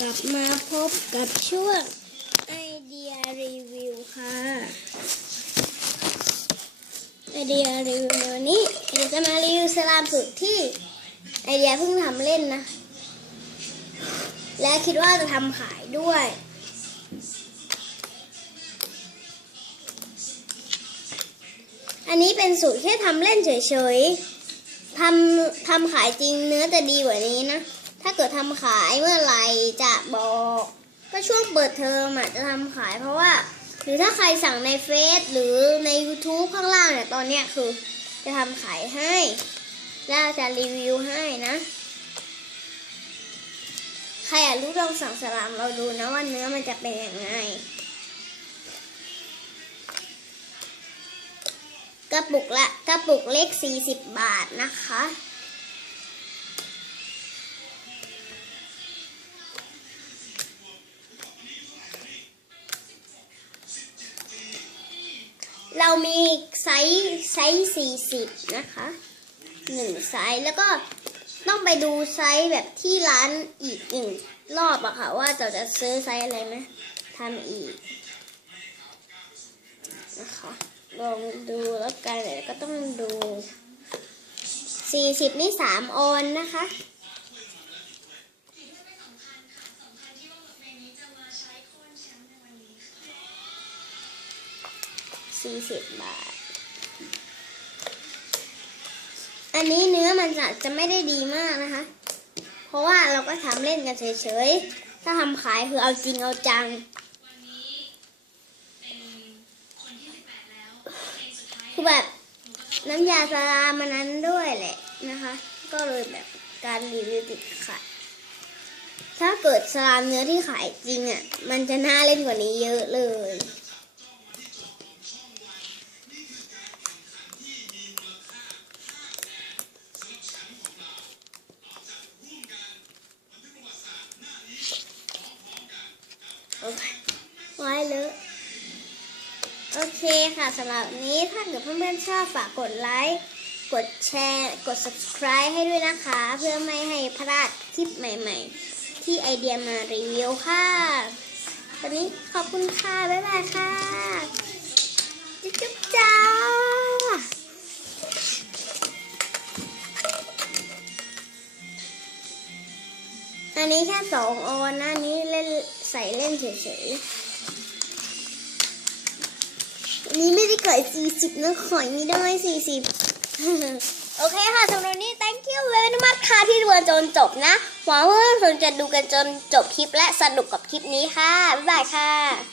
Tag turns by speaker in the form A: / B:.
A: กลับมาพบกับช่วงไอเดียรีวิวค่ะไอเดียรีวิววันนี้เดียจะมารีวิวสลามสุดที่ไอเดียเพิ่งทำเล่นนะ และคิดว่าจะทำขายด้วยอันนี้เป็นสูตรแค่ทำเล่นเฉยๆทำทำขายจริงเนื้อจะดีกว่านี้นะ ถ้าเกิดทำขายเมื่อไหร่จะบอก ก็ช่วงเปิดเทอมอะจะทำขายเพราะว่า หรือถ้าใครสั่งในเฟซหรือใน YouTube ข้างล่างเนี่ยตอนเนี้ยคือ จะทำขายให้ แล้วจะรีวิวให้นะ ใครอยากรู้ลองสั่งสลามเราดูนะว่าเนื้อมันจะเป็นยังไงกระปุกละกระปุกเล็ก40 บาทนะคะ เรามีไซส์ไซส์40นะคะหนึ่งไซส์แล้วก็ต้องไปดูไซส์แบบที่ร้านอีกหนึ่งรอบอะค่ะว่าเราจะซื้อไซส์อะไรไหมทำอีกนะคะลองดูแล้วกันเลยก็ต้องดู 40 นี่ 3 ออนนะคะ 40บบาท อันนี้เนื้อมันจะจะไม่ได้ดีมากนะคะ เพราะว่าเราก็ทำเล่นกันเฉยๆ ถ้าทำขายคือเอาจริงเอาจังคือแบบน้ำยาสลามันนั้นด้วยแหละนะคะ ก็เลยแบบการรีวิวติดขัดถ้าเกิดสลามเนื้อที่ขายจริงอะ มันจะน่าเล่นกว่านี้เยอะเลย ไว้เลยโอเคค่ะสำหรับนี้ถ้าเกิดเพื่อนๆชอบฝากกดไลค์ กดแชร์ กด subscribe ให้ด้วยนะคะ เพื่อไม่ให้พลาดคลิปใหม่ๆ ที่ไอเดียมารีวิวค่ะวันนี้ขอบคุณค่ะ บ๊ายบายค่ะ จุ๊บจ้าอันนี้แค่สองออนนะอันนี้เล่นใส่เล่นเฉยๆ นี้ไม่ได้ขาย40นะขอยไม่ได้ 40 โอเคค่ะสำหรับนี้ thank you very much ค่ะที่ดูจนจบนะ หวังว่าทุกคนจะดูกันจนจบคลิปและสนุกกับคลิปนี้ค่ะ บ๊ายบายค่ะ